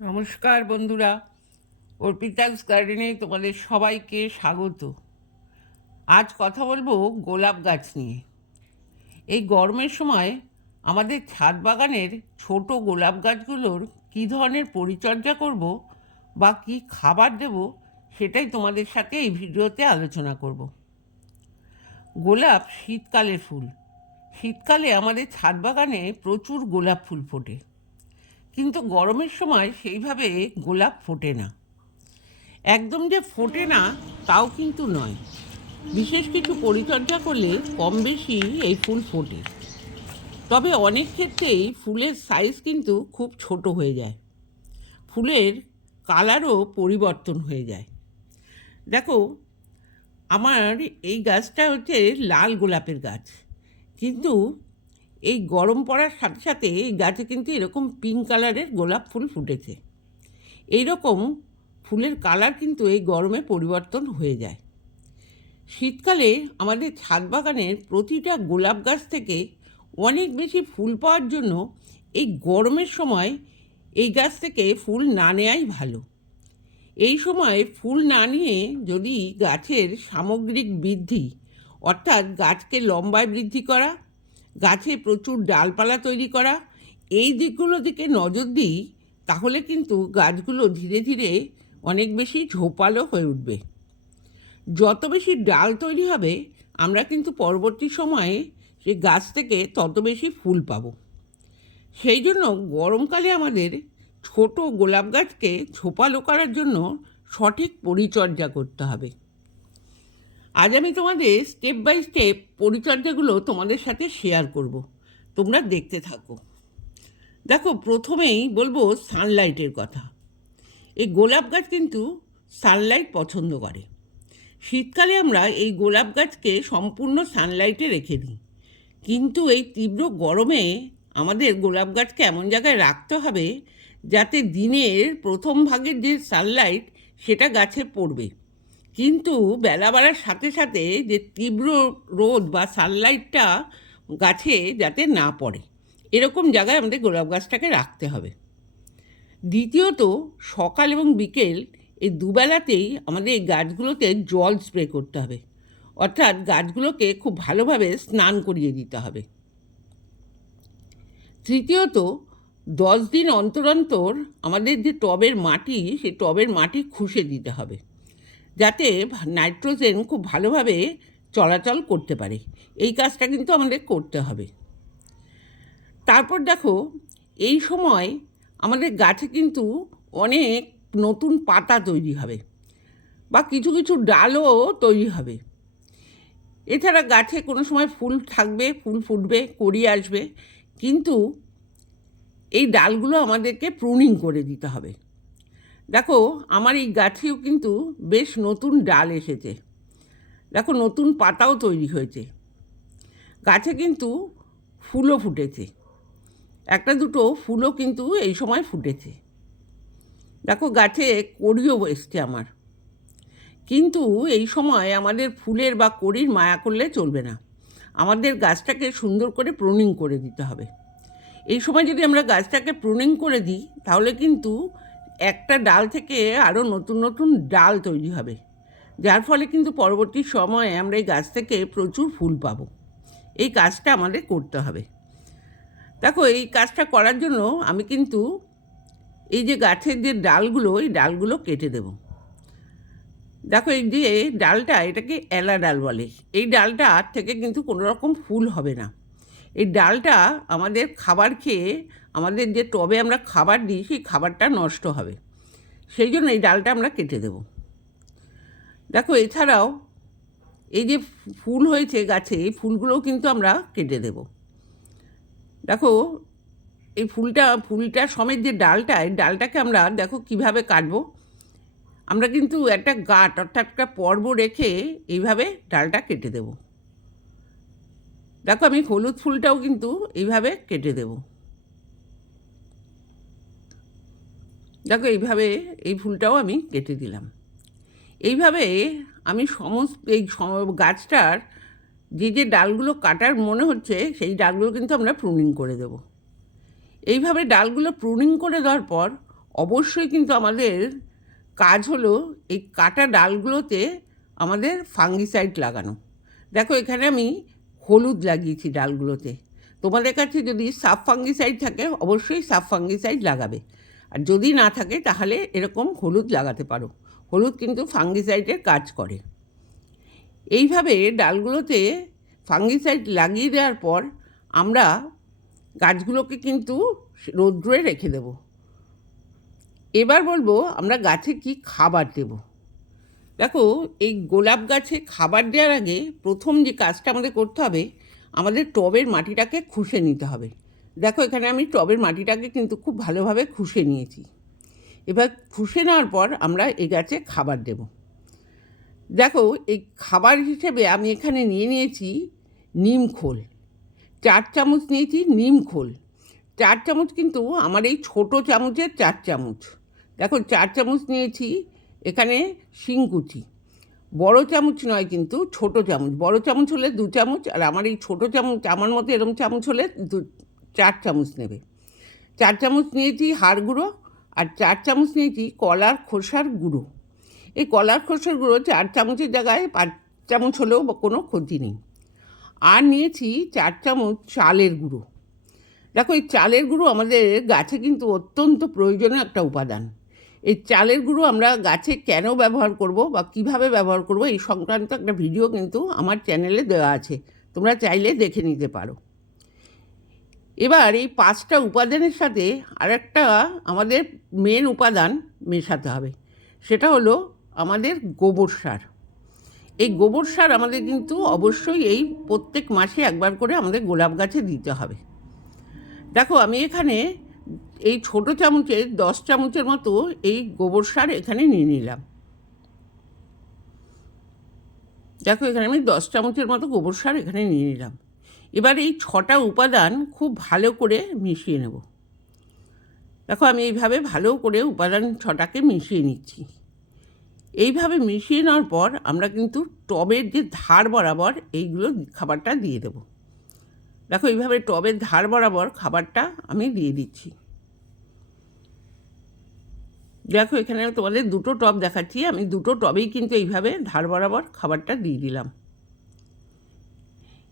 নমস্কার বন্ধুরা, অর্পিতাস গার্ডেনে তোমাদের সবাইকে স্বাগত। আজ কথা বলবো গোলাপ গাছ নিয়ে। এই গরমের সময় আমাদের ছাদ বাগানের ছোট গোলাপ গাছগুলোর কী ধরনের পরিচর্যা করব বা কী খাবার দেব, সেটাই তোমাদের সাথে এই ভিডিওতে আলোচনা করব। গোলাপ শীতকালের ফুল। শীতকালে আমাদের ছাদ বাগানে প্রচুর গোলাপ ফুল ফোটে, কিন্তু গরমের সময় সেইভাবে গোলাপ ফোটে না। একদম যে ফোটে না তাও কিন্তু নয়, বিশেষ কিছু পরিচর্যা করলে কম বেশি এই ফুল ফোটে। তবে অনেক ক্ষেত্রেই ফুলের সাইজ কিন্তু খুব ছোট হয়ে যায়, ফুলের কালারও পরিবর্তন হয়ে যায়। দেখো, আমার এই গাছটা হচ্ছে লাল গোলাপের গাছ, কিন্তু এই গরম পড়ার সাথে সাথে এই গাছে কিন্তু এরকম পিঙ্ক কালারের গোলাপ ফুল ফুটেছে। এই রকম ফুলের কালার কিন্তু এই গরমে পরিবর্তন হয়ে যায়। শীতকালে আমাদের ছাদ বাগানের প্রতিটা গোলাপ গাছ থেকে অনেক বেশি ফুল পাওয়ার জন্য এই গরমের সময় এই গাছ থেকে ফুল না নেওয়াই ভালো। এই সময় ফুল না নিয়ে যদি গাছের সামগ্রিক বৃদ্ধি, অর্থাৎ গাছকে লম্বায় বৃদ্ধি করা, গাছে প্রচুর ডালপালা তৈরি করা, এই দিকগুলোর দিকে নজর দিই, তাহলে কিন্তু গাছগুলো ধীরে ধীরে অনেক বেশি ঝোপালো হয়ে উঠবে। যত বেশি ডাল তৈরি হবে, আমরা কিন্তু পরবর্তী সময়ে সেই গাছ থেকে তত বেশি ফুল পাব। সেই জন্য গরমকালে আমাদের ছোট গোলাপ গাছকে ঝোপালো করার জন্য সঠিক পরিচর্যা করতে হবে। আজ আমি তোমাদের স্টেপ বাই স্টেপ পরিচর্যাগুলো তোমাদের সাথে শেয়ার করব, তোমরা দেখতে থাকো। দেখো, প্রথমেই বলবো সানলাইটের কথা। এই গোলাপ গাছ কিন্তু সানলাইট পছন্দ করে। শীতকালে আমরা এই গোলাপ গাছকে সম্পূর্ণ সানলাইটে রেখে দিই, কিন্তু এই তীব্র গরমে আমাদের গোলাপ গাছকে এমন জায়গায় রাখতে হবে যাতে দিনের প্রথম ভাগের যে সানলাইট সেটা গাছে পড়বে, কিন্তু বেলা বাড়ার সাথে সাথে যে তীব্র রোদ বা সানলাইটটা গাছে যাতে না পড়ে, এরকম জায়গায় আমাদের গোলাপ গাছটাকে রাখতে হবে। দ্বিতীয়ত, সকাল এবং বিকেল এই দুবেলাতেই আমাদের এই গাছগুলোতে জল স্প্রে করতে হবে, অর্থাৎ গাছগুলোকে খুব ভালোভাবে স্নান করিয়ে দিতে হবে। তৃতীয়ত, 10 দিন অন্তর অন্তর আমাদের যে টবের মাটি, সেই টবের মাটি খুশে দিতে হবে, যাতে নাইট্রোজেন খুব ভালোভাবে চলাচল করতে পারে। এই কাজটা কিন্তু আমাদের করতে হবে। তারপর দেখো, এই সময় আমাদের গাছে কিন্তু অনেক নতুন পাতা তৈরি হবে বা কিছু কিছু ডালও তৈরি হবে। এছাড়া গাছে কোনো সময় ফুল থাকবে, ফুল ফুটবে, কড়ি আসবে, কিন্তু এই ডালগুলো আমাদেরকে প্রুনিং করে দিতে হবে। দেখো, আমার এই গাছেও কিন্তু বেশ নতুন ডাল এসেছে, দেখো নতুন পাতাও তৈরি হয়েছে, গাছে কিন্তু ফুলও ফুটেছে, একটা দুটো ফুলও কিন্তু এই সময় ফুটেছে। দেখো, গাছে কড়িও এসছে আমার, কিন্তু এই সময় আমাদের ফুলের বা কড়ির মায়া করলে চলবে না, আমাদের গাছটাকে সুন্দর করে প্রুনিং করে দিতে হবে। এই সময় যদি আমরা গাছটাকে প্রুনিং করে দিই, তাহলে কিন্তু একটা ডাল থেকে আরও নতুন নতুন ডাল তৈরি হবে, যার ফলে কিন্তু পরবর্তী সময়ে আমরা এই গাছ থেকে প্রচুর ফুল পাবো। এই কাজটা আমাদের করতে হবে। দেখো, এই কাজটা করার জন্য আমি কিন্তু এই যে গাছের যে ডালগুলো, এই ডালগুলো কেটে দেব। দেখো, এই যে ডালটা, এটাকে এলা ডাল বলে। এই ডালটা থেকে কিন্তু কোনো রকম ফুল হবে না। এই ডালটা আমাদের খাবার খেয়ে আমাদের যে টবে আমরা খাবার দিই, সেই খাবারটা নষ্ট হবে, সেই জন্য এই ডালটা আমরা কেটে দেব। দেখো, এছাড়াও এই যে ফুল হয়েছে গাছে, এই ফুলগুলোও কিন্তু আমরা কেটে দেব। দেখো, এই ফুলটা সমেত যে ডালটা, এই ডালটাকে আমরা দেখো কিভাবে কাটবো। আমরা কিন্তু একটা গাঁট, অর্থাৎ একটা পর্ব রেখে এইভাবে ডালটা কেটে দেব। দেখো, আমি হলুদ ফুলটাও কিন্তু এইভাবে কেটে দেব। দেখো, এইভাবে এই ফুলটাও আমি কেটে দিলাম। এইভাবে আমি সমস্ত এই গাছটার যে যে ডালগুলো কাটার মনে হচ্ছে, সেই ডালগুলো কিন্তু আমরা প্রুনিং করে দেব। এইভাবে ডালগুলো প্রুনিং করে দেওয়ার পর অবশ্যই কিন্তু আমাদের কাজ হলো এই কাটা ডালগুলোতে আমাদের ফাঙ্গিসাইড লাগানো। দেখো এখানে আমি হলুদ লাগিয়েছি ডালগুলোতে। তোমাদের কাছে যদি সাব ফাঙ্গিসাইড থাকে অবশ্যই সাব ফাঙ্গিসাইড লাগাবে, আর যদি না থাকে তাহলে এরকম হলুদ লাগাতে পারো। হলুদ কিন্তু ফাঙ্গিসাইডের কাজ করে। এইভাবে ডালগুলোতে ফাঙ্গিসাইড লাগিয়ে দেওয়ার পর আমরা গাছগুলোকে কিন্তু রৌদ্রে রেখে দেব। এবার বলবো আমরা গাছে কি খাবার দেব। দেখো এই গোলাপ গাছে খাবার দেওয়ার আগে প্রথম যে কাজটা আমাদের করতে হবে, আমাদের টবের মাটিটাকে খুশে নিতে হবে। দেখো এখানে আমি টবের মাটিটাকে কিন্তু খুব ভালোভাবে খুশে নিয়েছি। এবার খুশে নেওয়ার পর আমরা এই গাছে খাবার দেব। দেখো এই খাবার হিসেবে আমি এখানে নিয়েছি নিম খোল, 4 চামচ নিয়েছি নিম খোল। 4 চামচ কিন্তু আমার এই ছোটো চামচের 4 চামচ। দেখো 4 চামচ নিয়েছি এখানে শিংকুচি, বড় চামচ নয় কিন্তু ছোট চামচ। বড় চামচ হলে 2 চামচ, আর আমার এই ছোটো চামচ, আমার মতো এরকম চামচ হলে 4 চামচ নেবে। 4 চামচ নিয়েছি হাড় গুঁড়ো, আর 4 চামচ নিয়েছি কলার খোসার গুঁড়ো। এই কলার খোসার গুঁড়ো 4 চামচের জায়গায় 5 চামচ হলেও কোনো ক্ষতি নেই। আর নিয়েছি 4 চামচ চালের গুঁড়ো। দেখো এই চালের গুঁড়ো আমাদের গাছে কিন্তু অত্যন্ত প্রয়োজনীয় একটা উপাদান। এই চালের গুঁড়ো আমরা গাছে কেন ব্যবহার করব বা কিভাবে ব্যবহার করব এই সংক্রান্ত একটা ভিডিও কিন্তু আমার চ্যানেলে দেওয়া আছে, তোমরা চাইলে দেখে নিতে পারো। এবার এই 5টা উপাদানের সাথে আরেকটা আমাদের মেন উপাদান মেশাতে হবে, সেটা হলো আমাদের গোবর সার। এই গোবর সার আমাদের কিন্তু অবশ্যই এই প্রত্যেক মাসে একবার করে আমাদের গোলাপ গাছে দিতে হবে। দেখো আমি এখানে এই ছোটো চামচের 10 চামচের মতো এই গোবর সার এখানে নিয়ে নিলাম। দেখো এখানে আমি 10 চামচের মতো গোবর সার এখানে নিয়ে নিলাম। এবার এই 6টা উপাদান খুব ভালো করে মিশিয়ে নেব। দেখো আমি এইভাবে ভালো করে উপাদান 6টাকে মিশিয়ে নিচ্ছি। এইভাবে মিশিয়ে নেওয়ার পর আমরা কিন্তু টবের যে ধার বরাবর এইগুলো খাবারটা দিয়ে দেব। দেখো এইভাবে টবের ধার বরাবর খাবারটা আমি দিয়ে দিচ্ছি। দেখো এখানে তোমাদের 2টো টব দেখাচ্ছি, আমি 2টো টবেই কিন্তু এইভাবে ধার বরাবর খাবারটা দিয়ে দিলাম।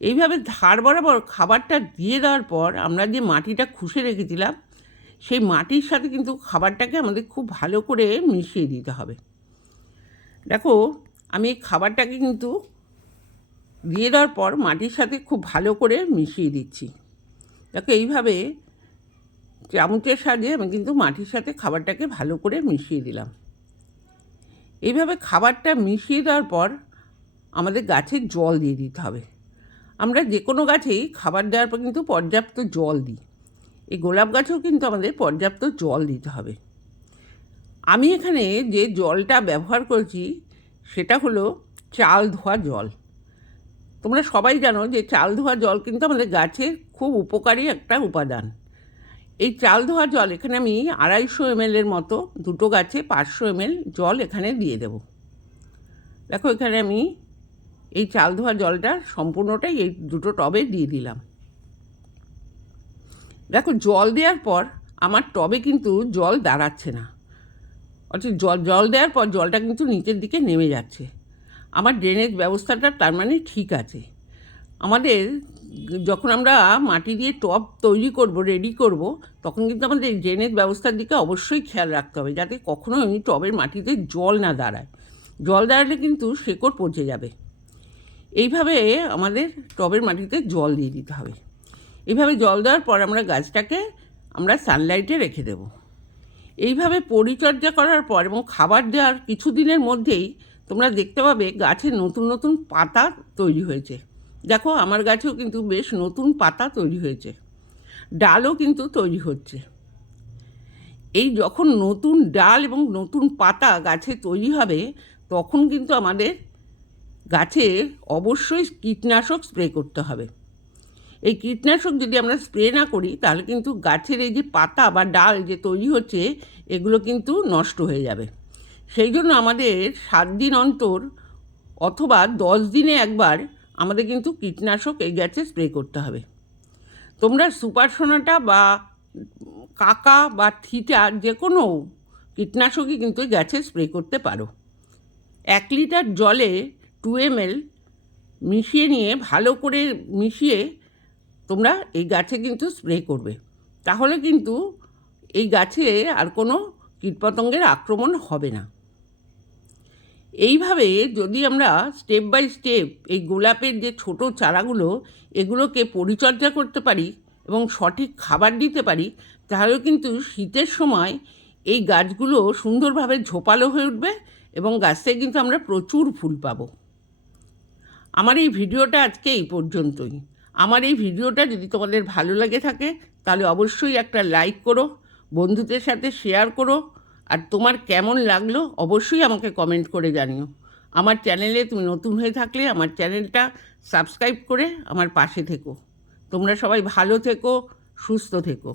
এইভাবে ধার বরাবর খাবারটা দিয়ে দেওয়ার পর আমরা যে মাটিটা খুশে রেখেছিলাম সেই মাটির সাথে কিন্তু খাবারটাকে আমাদের খুব ভালো করে মিশিয়ে দিতে হবে। দেখো আমি এই খাবারটাকে কিন্তু দিয়ে দেওয়ার পর মাটির সাথে খুব ভালো করে মিশিয়ে দিচ্ছি। দেখো এইভাবে চামচের সাহায্যে আমি কিন্তু মাটির সাথে খাবারটাকে ভালো করে মিশিয়ে দিলাম। এইভাবে খাবারটা মিশিয়ে দেওয়ার পর আমাদের গাছে জল দিয়ে দিতে হবে। আমরা যে কোনো গাছেই খাবার দেওয়ার পর কিন্তু পর্যাপ্ত জল দিই। এই গোলাপ গাছেও কিন্তু আমাদের পর্যাপ্ত জল দিতে হবে। আমি এখানে যে জলটা ব্যবহার করছি সেটা হলো চাল ধোয়া জল। তোমরা সবাই জানো যে চাল ধোয়া জল কিন্তু আমাদের গাছের খুব উপকারী একটা উপাদান। এই চাল ধোয়া জল এখানে আমি 250 ml মতো, 2টো গাছে 500 ml জল এখানে দিয়ে দেব। দেখো এখানে আমি এই চাল ধোয়া জলটা সম্পূর্ণটাই এই 2টো টবে দিয়ে দিলাম। দেখো জল দেওয়ার পর আমার টবে কিন্তু জল দাঁড়াচ্ছে না, অর্থাৎ জল দেওয়ার পর জলটা কিন্তু নিচের দিকে নেমে যাচ্ছে। আমার ড্রেনেজ ব্যবস্থাটা তার মানে ঠিক আছে। আমাদের যখন আমরা মাটি দিয়ে টব তৈরি করব, রেডি করব, তখন কিন্তু আমাদের ড্রেনেজ ব্যবস্থার দিকে অবশ্যই খেয়াল রাখতে হবে, যাতে কখনোই টবের মাটিতে জল না দাঁড়ায়। জল দাঁড়ালে কিন্তু শেকড় পচে যাবে। এইভাবে আমাদের টবের মাটিতে জল দিয়ে দিতে হবে। এইভাবে জল দেওয়ার পর আমরা গাছটাকে আমরা সানলাইটে রেখে দেব। এইভাবে পরিচর্যা করার পর এবং খাবার দেওয়ার কিছুদিনের মধ্যেই তোমরা দেখতে পাবে গাছে নতুন নতুন পাতা তৈরি হয়েছে। দেখো আমার গাছেও কিন্তু বেশ নতুন পাতা তৈরি হয়েছে, ডালও কিন্তু তৈরি হচ্ছে। এই যখন নতুন ডাল এবং নতুন পাতা গাছে তৈরি হবে তখন কিন্তু আমাদের গাছে অবশ্যই কীটনাশক স্প্রে করতে হবে। এই কীটনাশক যদি আমরা স্প্রে না করি তাহলে কিন্তু গাছের এই যে পাতা বা ডাল যে তৈরি হচ্ছে এগুলো কিন্তু নষ্ট হয়ে যাবে। সেই জন্য আমাদের 7 দিন অন্তর অথবা 10 দিনে একবার আমাদের কিন্তু কীটনাশক এই গাছে স্প্রে করতে হবে। তোমরা সুপার সোনাটা বা কাকা বা থিটা যে কোনো কীটনাশকই কিন্তু গাছে স্প্রে করতে পারো। 1 লিটার জলে 2 ml মিশিয়ে নিয়ে ভালো করে মিশিয়ে তোমরা এই গাছে কিন্তু স্প্রে করবে। তাহলে কিন্তু এই গাছে আর কোনো কীটপতঙ্গের আক্রমণ হবে না। এইভাবে যদি আমরা স্টেপ বাই স্টেপ এই গোলাপের যে ছোট চারাগুলো এগুলোকে পরিচর্যা করতে পারি এবং সঠিক খাবার দিতে পারি, তাহলে কিন্তু শীতের সময় এই গাছগুলো সুন্দরভাবে ঝোপালো হয়ে উঠবে এবং গাছ থেকে কিন্তু আমরা প্রচুর ফুল পাবো। আমার এই ভিডিওটা আজকে এই পর্যন্তই। আমার এই ভিডিওটা যদি তোমাদের ভালো লাগে থাকে তাহলে অবশ্যই একটা লাইক করো, বন্ধুদের সাথে শেয়ার করো, আর তোমার কেমন লাগলো অবশ্যই আমাকে কমেন্ট করে জানিও। আমার চ্যানেলে তুমি নতুন হয়ে থাকলে আমার চ্যানেলটা সাবস্ক্রাইব করে আমার পাশে থেকো। তোমরা সবাই ভালো থেকো, সুস্থ থেকো।